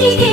City.